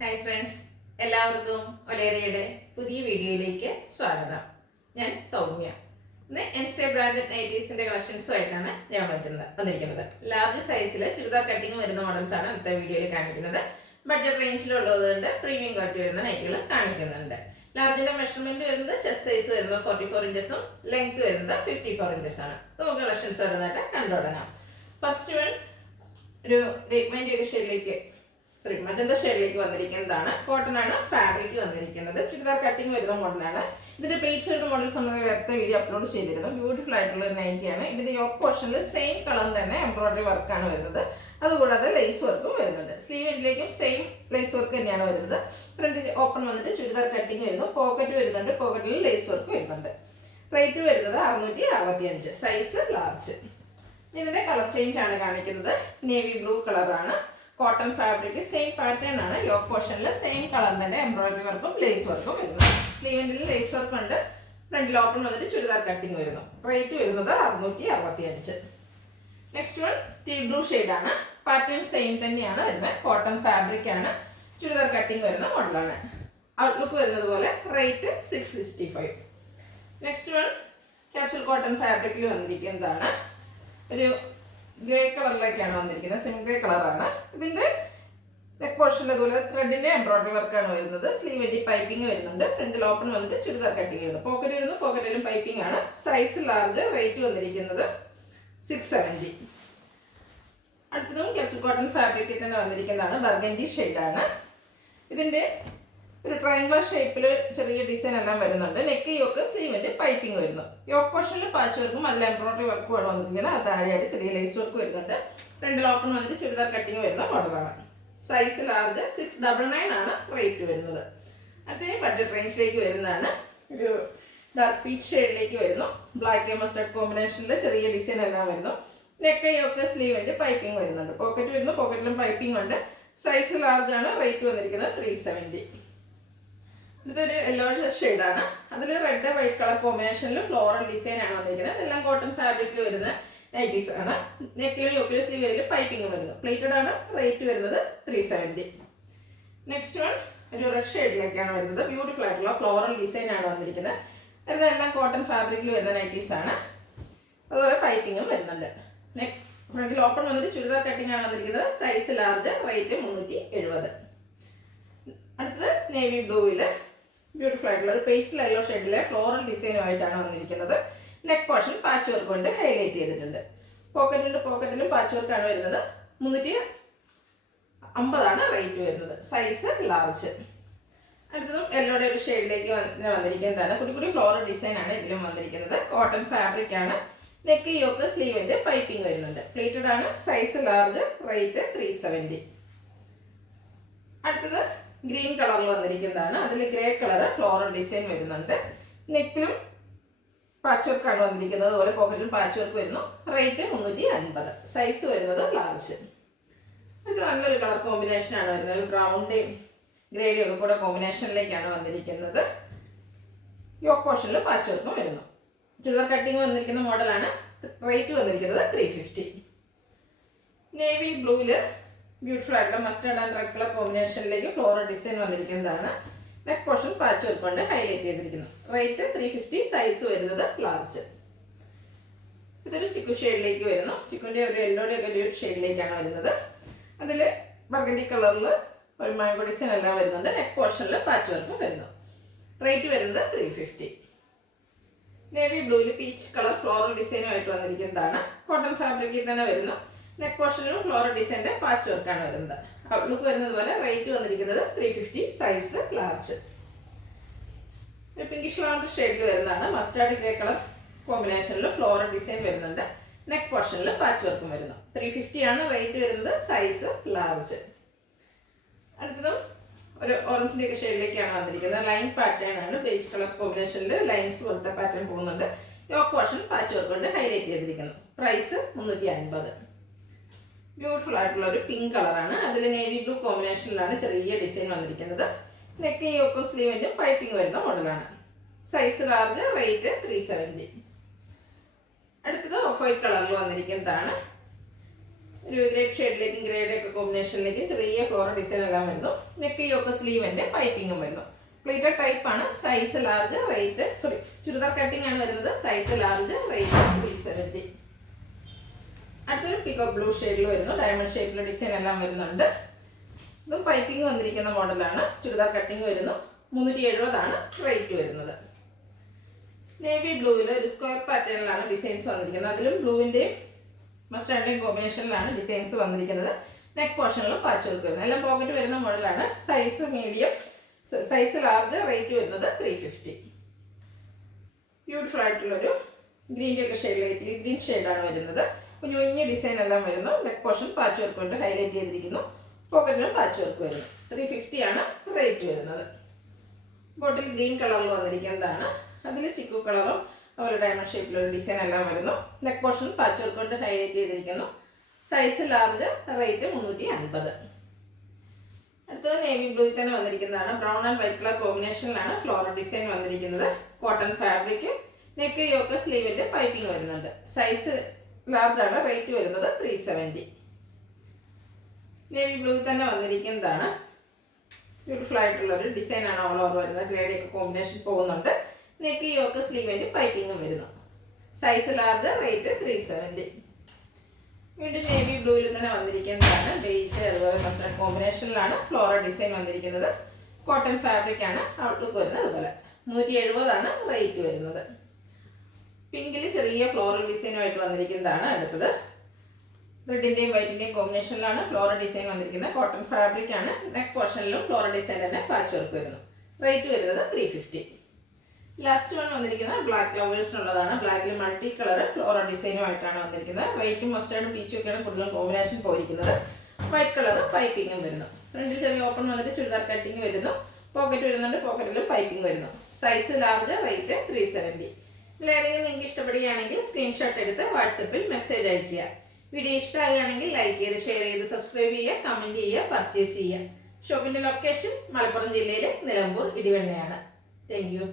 Hi friends, എല്ലാവർക്കും ഒലേറിയയുടെ പുതിയ വീഡിയോയിലേക്ക് സ്വാഗതം. ഞാൻ സൗമ്യ. ഇന്ന് എൻസ്റ്റേ ബ്രാൻഡഡ് നൈറ്റീസിന്റെ കളക്ഷൻസുമായിട്ടാണ് ഞാൻ വന്നിരിക്കുന്നത്. ലാർജ് സൈസിൽ ചുരിദാർ കട്ടിങ് വരുന്ന മോഡൽസാണ് ഇന്നത്തെ വീഡിയോയിൽ കാണിക്കുന്നത്. ബഡ്ജറ്റ് റേഞ്ചിലുള്ളതുകൊണ്ട് പ്രീമിയം ക്വാളിറ്റി വരുന്ന നൈറ്റുകൾ കാണിക്കുന്നുണ്ട്. ലാർജിന്റെ മെഷർമെന്റ് വരുന്നത് ചെസ്റ്റ് സൈസ് വരുന്നത് 44 ഇഞ്ചസും ലെങ്ത് വരുന്നത് 54 ഇഞ്ചസ് ആണ്. നമുക്ക് കളക്ഷൻസ് വരുന്നതായിട്ട് കണ്ടു തുടങ്ങാം. ഫസ്റ്റ് വൺ ഒരു മജന്ത ഷെയ്ഡിലേക്ക് വന്നിരിക്കുന്നതാണ്. കോട്ടൺ ആണ് ഫാബ്രിക് വന്നിരിക്കുന്നത്. ചുരിദാർ കട്ടിങ് വരുന്ന മോഡലാണ്. ഇതിന്റെ പേജ് വരുന്ന മോഡൽ സംബന്ധിച്ച് നേരത്തെ വീഡിയോ അപ്ലോഡ് ചെയ്തിരുന്നു. ബ്യൂട്ടിഫുൾ ആയിട്ടുള്ള ഒരു നൈറ്റിയാണ്. ഇതിന്റെ യോക്ക് പോർഷനിൽ സെയിം കളർ തന്നെ എംബ്രോയിഡറി വർക്കാണ് വരുന്നത്. അതുകൂടാതെ ലേസ് വർക്കും വരുന്നുണ്ട്. സ്ലീവ് എൻഡിലേക്കും സെയിം ലേസ് വർക്ക് തന്നെയാണ് വരുന്നത്. ഫ്രണ്ട് ഓപ്പൺ വന്നിട്ട് ചുരിദാർ കട്ടിങ് വരുന്നു. പോക്കറ്റ് വരുന്നുണ്ട്. പോക്കറ്റിൽ ലേസ് വർക്ക് വരുന്നുണ്ട്. റേറ്റ് വരുന്നത് 665, സൈസ് ലാർജ്. ഇതിന്റെ കളർ ചേഞ്ച് ആണ് കാണിക്കുന്നത്. നേവി ബ്ലൂ കളറാണ്. കോട്ടൺ ഫാബ്രിക് സെയിം പാറ്റേൺ ആണ്. യോക്ക് പോർഷനിൽ സെയിം കളർ തന്നെ എംബ്രോയിഡറി വർക്കും ലേസ് വർക്കും വരുന്നു. സ്ലീവിൻ്റെ ലേസ് വർക്ക് ഉണ്ട്. ഫ്രണ്ടിൽ ഓപ്പൺ വന്നിട്ട് ചുരിദാർ കട്ടിങ് വരുന്നു. റേറ്റ് വരുന്നത് 665. നെക്സ്റ്റ് വൺ ടീ ബ്ലൂ ആണ്. പാറ്റേൺ സെയിം തന്നെയാണ് വരുന്നത്. കോട്ടൺ ഫാബ്രിക് ആണ്. ചുരിദാർ കട്ടിങ് വരുന്ന മോഡലാണ്. ഔട്ട്ലുക്ക് വരുന്നത് പോലെ. Rate 665. Next one capsule cotton ഫാബ്രിക്കിൽ വന്നിരിക്കുന്നതാണ്. ഒരു ഗ്രേ കളറിലേക്കാണ് വന്നിരിക്കുന്നത്. സിം ഗ്രേ കളറാണ്. ഇതിന്റെ നെക്ക് പോർഷനിൽ അതുപോലെ ത്രെഡിന്റെ എംബ്രോയിഡറി വർക്കാണ് വരുന്നത്. സ്ലീവ് പൈപ്പിംഗ് വരുന്നുണ്ട്. ഫ്രണ്ടിൽ ഓപ്പൺ വന്നിട്ട് ചുരിദാർ കട്ടിങ് വരുന്നു. പോക്കറ്റ് വരുന്നു. പോക്കറ്റിലും പൈപ്പിംഗ് ആണ്. Size large. റേറ്റ് വന്നിരിക്കുന്നത് 670. അടുത്തതും ക്യാപ്സൂൾ കോട്ടൺ ഫാബ്രിക്കിൽ തന്നെ വന്നിരിക്കുന്നതാണ്. ബർഗൻഡി ഷെയ്ഡാണ്. ഇതിന്റെ ഒരു ട്രയാങ്കുലർ ഷേപ്പിൽ ചെറിയ ഡിസൈൻ എല്ലാം വരുന്നുണ്ട്. നെക്ക് യോക്ക് സ്ലീവിന്റെ പൈപ്പിംഗ് വരുന്നു. യോക്ക് പോർഷനിൽ പാച്ച് വർക്കും അതിൽ എംബ്രോയിഡറി വർക്കുമാണ് വന്നിരിക്കുന്നത്. അത് താഴെയായിട്ട് ചെറിയ ലേസ് വർക്ക് വരുന്നുണ്ട്. ഫ്രണ്ടിൽ ഓപ്പൺ വന്നിട്ട് ചുരിദാർ കട്ടിങ് വരുന്ന മോഡലാണ്. Size large. 699 ആണ് റേറ്റ് വരുന്നത്. അടുത്തത് ബഡ്ജറ്റ് റേഞ്ചിലേക്ക് വരുന്നതാണ്. ഒരു ഡാർക്ക് പീച്ച് ഷെയ്ഡിലേക്ക് വരുന്നു. ബ്ലാക്ക് ആൻഡ് മസ്റ്റർഡ് കോമ്പിനേഷനിൽ ചെറിയ ഡിസൈൻ എല്ലാം വരുന്നു. നെക്ക് യോക്ക് സ്ലീവിന്റെ പൈപ്പിംഗ് വരുന്നുണ്ട്. പോക്കറ്റ് വരുന്നു. പോക്കറ്റിലും പൈപ്പിംഗ് ഉണ്ട്. സൈസ് ലാർജ് ആണ്. റേറ്റ് വന്നിരിക്കുന്നത് 370. ഇതൊരു യെല്ലോ ഷെയ്ഡാണ്. അതിൽ റെഡ് വൈറ്റ് കളർ കോമ്പിനേഷനിൽ ഫ്ലോറൽ ഡിസൈൻ ആണ് വന്നിരിക്കുന്നത്. എല്ലാം കോട്ടൺ ഫാബ്രിക്കിൽ വരുന്ന നൈറ്റീസ് ആണ്. നെക്കിലും യോക്കിലും സ്ലീവിലും പൈപ്പിംഗ് വരുന്നു. പ്ലേറ്റഡ് ആണ്. റേറ്റ് വരുന്നത് 370. നെക്സ്റ്റ് വൺ ഒരു റെഡ് ഷെയ്ഡിലേക്കാണ് വരുന്നത്. ബ്യൂട്ടിഫുൾ ആയിട്ടുള്ള ഫ്ലോറൽ ഡിസൈൻ ആണ് വന്നിരിക്കുന്നത്. ഇതെല്ലാം കോട്ടൺ ഫാബ്രിക്കിൽ വരുന്ന നൈറ്റീസ് ആണ്. അതുപോലെ പൈപ്പിങ്ങും വരുന്നുണ്ട്. നെക്ക് ഫ്രണ്ടിൽ ഓപ്പൺ വന്നിട്ട് ചുരിദാർ കട്ടിംഗ് ആണ് വന്നിരിക്കുന്നത്. Size large. റേറ്റ് 370. അടുത്തത് നേവി ബ്ലൂവില് ബ്യൂട്ടിഫുൾ ആയിട്ടുള്ള ഒരു പേസ്റ്റൽ യെല്ലോ ഷെയ്ഡിലെ ഫ്ലോറൽ ഡിസൈനുമായിട്ടാണ് വന്നിരിക്കുന്നത്. നെക്ക് പോർഷൻ പാച്ച് വർക്ക് കൊണ്ട് ഹൈലൈറ്റ് ചെയ്തിട്ടുണ്ട്. പോക്കറ്റിലും പാച്ച് വർക്കാണ് വരുന്നത്. 350 റേറ്റ് വരുന്നത്. Size large. അടുത്തതും യെല്ലോയുടെ ഒരു ഷെയ്ഡിലേക്ക് വന്നിരിക്കുന്നതാണ്. കുട്ടി ഫ്ലോറൽ ഡിസൈൻ ആണ് ഇതിലും വന്നിരിക്കുന്നത്. കോട്ടൺ ഫാബ്രിക് ആണ്. നെക്ക് യോക്ക് സ്ലീവിന്റെ പൈപ്പിംഗ് വരുന്നുണ്ട്. പ്ലേറ്റഡ് ആണ്. Size large. റേറ്റ് 370. അടുത്തത് ഗ്രീൻ കളറിൽ വന്നിരിക്കുന്നതാണ്. അതിൽ ഗ്രേ കളർ ഫ്ലോറൽ ഡിസൈൻ വരുന്നുണ്ട്. നെക്കിലും പാച്ച് വർക്കാണ് വന്നിരിക്കുന്നത്. അതുപോലെ പോക്കറ്റിലും പാച്ച് വർക്ക് വരുന്നു. റേറ്റ് 350. സൈസ് വരുന്നത് ലാർജ്. ഇത് നല്ലൊരു കളർ കോമ്പിനേഷനാണ് വരുന്നത്. ബ്രൗണിൻ്റെയും ഗ്രേഡിയും ഒക്കെ കൂടെ കോമ്പിനേഷനിലേക്കാണ് വന്നിരിക്കുന്നത്. യോക്ക് പോർഷനിൽ പാച്ച് വർക്കും വരുന്നു. ചുരിദാർ കട്ടിങ് വന്നിരിക്കുന്ന മോഡലാണ്. റേറ്റ് വന്നിരിക്കുന്നത് 350. നേവി ബ്ലൂവില് ബ്യൂട്ടിഫുൾ ആയിട്ടുള്ള മസ്റ്റേർഡ് ആൻഡ് റെഡ് കളർ കോമ്പിനേഷനിലേക്ക് ഫ്ലോറൽ ഡിസൈൻ വന്നിരിക്കുന്നതാണ്. നെക്ക് പോർഷൻ പാച്ച് വർക്ക് കൊണ്ട് ഹൈലൈറ്റ് ചെയ്തിരിക്കുന്നു. റേറ്റ് 350. സൈസ് വരുന്നത് ലാർജ്. ഇതൊരു ചിക്കു ഷെയ്ഡിലേക്ക് വരുന്നു. ചിക്കുൻ്റെ ഒരു യെല്ലോയുടെ ഒക്കെ ഒരു ഷെയ്ഡിലേക്കാണ് വരുന്നത്. അതിൽ ബർഗൻഡി കളറിൽ ഒരു മാംഗോ ഡിസൈൻ എല്ലാം വരുന്നുണ്ട്. നെക്ക് പോർഷനിൽ പാച്ച് വർക്കും വരുന്നു. റേറ്റ് വരുന്നത് 350. നേവി ബ്ലൂവിൽ പീച്ച് കളർ ഫ്ലോറൽ ഡിസൈനുമായിട്ട് വന്നിരിക്കുന്നതാണ്. കോട്ടൺ ഫാബ്രിക്കിൽ തന്നെ വരുന്നു. നെക്ക് പോർഷനിലും ഫ്ലോറൽ ഡിസൈൻ്റെ പാച്ച് വർക്കാണ് വരുന്നത്. ഔട്ട്ലുക്ക് വരുന്നത് പോലെ. റേറ്റ് വന്നിരിക്കുന്നത് 350. Size large. പിങ്കിഷ് ലാവണ്ടർ ഷെയ്ഡിൽ വരുന്നതാണ്. മസ്റ്റാർഡ് ഗ്രേ കളർ കോമ്പിനേഷനിൽ ഫ്ലോറൽ ഡിസൈൻ വരുന്നുണ്ട്. നെക്ക് പോർഷനിൽ പാച്ച് വർക്കും വരുന്നു. 350 ആണ് റേറ്റ് വരുന്നത്. Size large. അടുത്തതും ഒരു ഓറഞ്ചിൻ്റെ ഒക്കെ ഷെയ്ഡിലേക്കാണ് വന്നിരിക്കുന്നത്. ലൈൻ പാറ്റേൺ ആണ്. ബേജ് കളർ കോമ്പിനേഷനിൽ ലൈൻസ് പോലത്തെ പാറ്റേൺ പോകുന്നുണ്ട്. യോക്ക് പോർഷൻ പാച്ച് വർക്ക് കൊണ്ട് ഹൈലൈറ്റ് ചെയ്തിരിക്കുന്നു. പ്രൈസ് 350. ബ്യൂട്ടിഫുൾ ആയിട്ടുള്ള ഒരു പിങ്ക് കളറാണ്. അതിൽ നേവി ബ്ലൂ കോമ്പിനേഷനിലാണ് ചെറിയ ഡിസൈൻ വന്നിരിക്കുന്നത്. നെക്ക് യോക്കും സ്ലീവിൻ്റെ പൈപ്പിംഗ് വരുന്ന മോഡലാണ്. Size large. റേറ്റ് 370. അടുത്തത് ഓഫ് വൈറ്റ് കളറിൽ വന്നിരിക്കുന്നതാണ്. ഒരു ഗ്രേപ്പ് ഷെയ്ഡിലേക്കും ഗ്രേഡൊക്കെ കോമ്പിനേഷനിലേക്കും ചെറിയ ഫ്ലോറൽ ഡിസൈൻ എല്ലാം വരുന്നു. നെക്ക് യോക്ക് സ്ലീവിൻ്റെ പൈപ്പിങ്ങും വരുന്നു. പ്ലേറ്റഡ് ടൈപ്പ് ആണ്. Size large, rate churidar cutting ആണ് വരുന്നത്. Size large, rate 370. അടുത്തൊരു പിക്കോ ബ്ലൂ ഷെയ്ഡിൽ വരുന്നു. ഡയമണ്ട് ഷേപ്പിലെ ഡിസൈൻ എല്ലാം വരുന്നുണ്ട്. ഇതും പൈപ്പിംഗ് വന്നിരിക്കുന്ന മോഡലാണ്. ചുരിദാർ കട്ടിംഗ് വരുന്നു. 370 ആണ് റേറ്റ് വരുന്നത്. നേവി ബ്ലൂവിൽ ഒരു സ്ക്വയർ പാറ്റേണിലാണ് ഡിസൈൻസ് വന്നിരിക്കുന്നത്. അതിലും ബ്ലൂവിൻ്റെയും മസ്റ്റാർഡിൻ്റെയും കോമ്പിനേഷനിലാണ് ഡിസൈൻസ് വന്നിരിക്കുന്നത്. നെക്ക് പോർഷനിലും പാച്ച് വർക്ക് വരുന്നത്. എല്ലാം പോക്കറ്റ് വരുന്ന മോഡലാണ്. Size medium, size large, rate വരുന്നത് 350. ബ്യൂട്ടിഫുൾ ആയിട്ടുള്ളൊരു ഗ്രീൻ്റെ ഒക്കെ ഷെയ്ഡ്, ലൈറ്റ് ഗ്രീൻ ഷെയ്ഡാണ് വരുന്നത്. കുഞ്ഞു കുഞ്ഞു ഡിസൈൻ എല്ലാം വരുന്നു. നെക്ക് പോർഷൻ പാച്ച് വർക്ക് കൊണ്ട് ഹൈലൈറ്റ് ചെയ്തിരിക്കുന്നു. പോക്കറ്റിലും പാച്ച് വർക്ക് വരുന്നു. 350 ആണ് റേറ്റ് വരുന്നത്. ബോട്ടിൽ ഗ്രീൻ കളറിൽ വന്നിരിക്കുന്നതാണ്. അതിൽ ചിക്കു കളറും അതുപോലെ ഡയമണ്ട് ഷേപ്പിലൊരു ഡിസൈൻ എല്ലാം വരുന്നു. നെക്ക് പോർഷൻ പാച്ച് വർക്ക് കൊണ്ട് ഹൈലൈറ്റ് ചെയ്തിരിക്കുന്നു. Size large, rate 350. അടുത്തത് നേവി ബ്ലൂയിൽ തന്നെ വന്നിരിക്കുന്നതാണ്. ബ്രൗൺ ആൻഡ് വൈറ്റ് കളർ കോമ്പിനേഷനിലാണ് ഫ്ലോറൽ ഡിസൈൻ വന്നിരിക്കുന്നത്. കോട്ടൺ ഫാബ്രിക്, നെക്ക് യോക്ക് സ്ലീവിൻ്റെ പൈപ്പിംഗ് വരുന്നുണ്ട്. സൈസ് ലാർജ് ആണ്. റേറ്റ് വരുന്നത് 370. നേവി ബ്ലൂയിൽ തന്നെ വന്നിരിക്കുന്നതാണ്. ബ്യൂട്ടിഫുൾ ആയിട്ടുള്ളൊരു ഡിസൈനാണ് ഓൾ ഓവർ വരുന്നത്. ഗ്രേഡൊക്കെ കോമ്പിനേഷൻ പോകുന്നുണ്ട്. നെക്ക് യോക്ക് സ്ലീവിൻ്റെ പൈപ്പിംഗും വരുന്നു. Size large, rate 370. വീണ്ടും നേവി ബ്ലൂവിൽ തന്നെ വന്നിരിക്കുന്നതാണ്. ബേജ് അതുപോലെ മസ്റ്റർഡ് കോമ്പിനേഷനിലാണ് ഫ്ലോറൽ ഡിസൈൻ വന്നിരിക്കുന്നത്. കോട്ടൺ ഫാബ്രിക് ആണ് ഔട്ട്ലുക്ക് വരുന്നത്. അതുപോലെ 170 ആണ് റേറ്റ് വരുന്നത്. പിങ്കിൽ ചെറിയ ഫ്ലോറൽ ഡിസൈനുമായിട്ട് വന്നിരിക്കുന്നതാണ് അടുത്തത്. റെഡിൻ്റെയും വൈറ്റിൻ്റെയും കോമ്പിനേഷനിലാണ് ഫ്ലോറൽ ഡിസൈൻ വന്നിരിക്കുന്നത്. കോട്ടൺ ഫാബ്രിക് ആണ്. നെക്ക് പോർഷനിലും ഫ്ലോറൽ ഡിസൈൻ തന്നെ പാച്ച് വർക്ക് വരുന്നു. റേറ്റ് വരുന്നത് 350. ലാസ്റ്റ് വൺ വന്നിരിക്കുന്നത് ബ്ലാക്ക് ലവേഴ്സിനുള്ളതാണ്. ബ്ലാക്കിൽ മൾട്ടി കളർ ഫ്ലോറൽ ഡിസൈനുമായിട്ടാണ് വന്നിരിക്കുന്നത്. വൈറ്റും മസ്റ്റാർഡും പീച്ചും ഒക്കെയാണ് കൂടുതലും കോമ്പിനേഷൻ പോയിരിക്കുന്നത്. വൈറ്റ് കളർ പൈപ്പിങ്ങും വരുന്നു. ഫ്രണ്ടിൽ ചെറിയ ഓപ്പൺ വന്നിട്ട് ചുരിദാർ കട്ടിങ് വരുന്നു. പോക്കറ്റ് വരുന്നുണ്ട്. പോക്കറ്റിലും പൈപ്പിംഗ് വരുന്നു. Size large, rate 370. ഇതിലേതെങ്കിലും നിങ്ങൾക്ക് ഇഷ്ടപ്പെടുകയാണെങ്കിൽ സ്ക്രീൻഷോട്ട് എടുത്ത് വാട്സപ്പിൽ മെസ്സേജ് അയയ്ക്കുക. വീഡിയോ ഇഷ്ടമാകുകയാണെങ്കിൽ ലൈക്ക് ചെയ്ത്, ഷെയർ ചെയ്ത്, സബ്സ്ക്രൈബ് ചെയ്യുക, കമൻറ്റ് ചെയ്യുക, പർച്ചേസ് ചെയ്യുക. ഷോപ്പിൻ്റെ ലൊക്കേഷൻ മലപ്പുറം ജില്ലയിലെ നിലമ്പൂർ ഇടിവണ്ണയാണ്. Thank you.